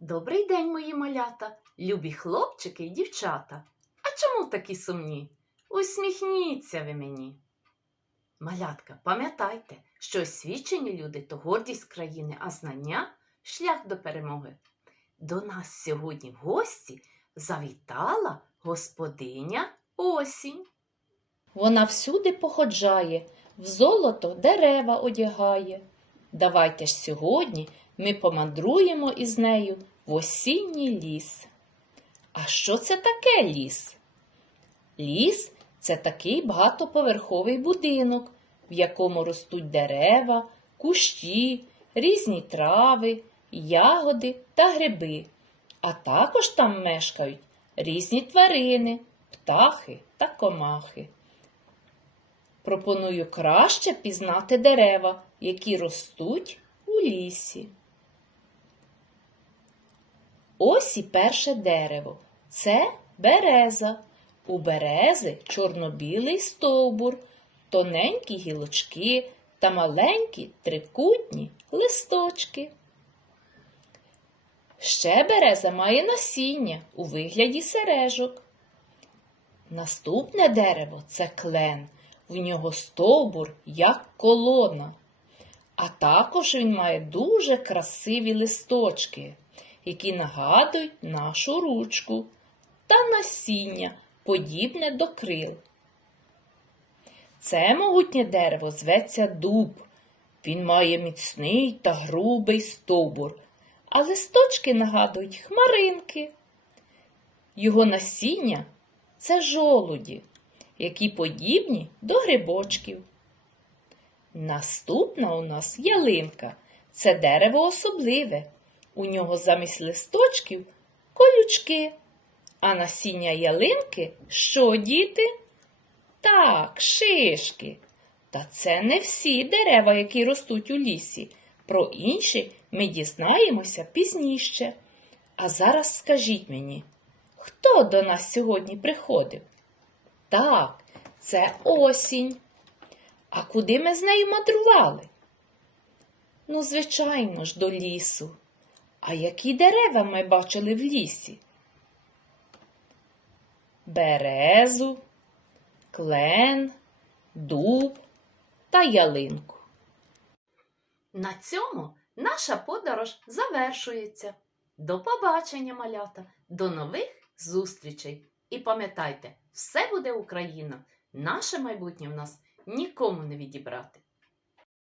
Добрий день, мої малята, любі хлопчики і дівчата. А чому такі сумні? Усміхніться ви мені. Малятка, пам'ятайте, що освічені люди то гордість країни, а знання шлях до перемоги. До нас сьогодні в гості завітала господиня осінь. Вона всюди походжає, в золото дерева одягає. Давайте ж сьогодні ми помандруємо із нею в осінній ліс. А що це таке ліс? Ліс це такий багатоповерховий будинок, в якому ростуть дерева, кущі, різні трави, ягоди та гриби. А також там мешкають різні тварини, птахи та комахи. Пропоную краще пізнати дерева, які ростуть у лісі. Ось і перше дерево. Це береза. У берези чорно-білий стовбур, тоненькі гілочки та маленькі трикутні листочки. Ще береза має насіння у вигляді сережок. Наступне дерево це клен. В нього стовбур, як колона. А також він має дуже красиві листочки, які нагадують нашу ручку та насіння, подібне до крил. Це могутнє дерево зветься дуб. Він має міцний та грубий стовбур, а листочки нагадують хмаринки. Його насіння це жолуді які подібні до грибочків. Наступна у нас ялинка. Це дерево особливе. У нього замість листочків колючки. А насіння ялинки що, діти? Так, шишки. Та це не всі дерева, які ростуть у лісі. Про інші ми дізнаємося пізніше. А зараз скажіть мені, хто до нас сьогодні приходив? Так, це осінь. А куди ми з нею мандрували? Ну, звичайно ж, до лісу. А які дерева ми бачили в лісі? Березу, клен, дуб та ялинку. На цьому наша подорож завершується. До побачення, малята, до нових зустрічей! І пам'ятайте, все буде Україна. Наше майбутнє в нас нікому не відібрати.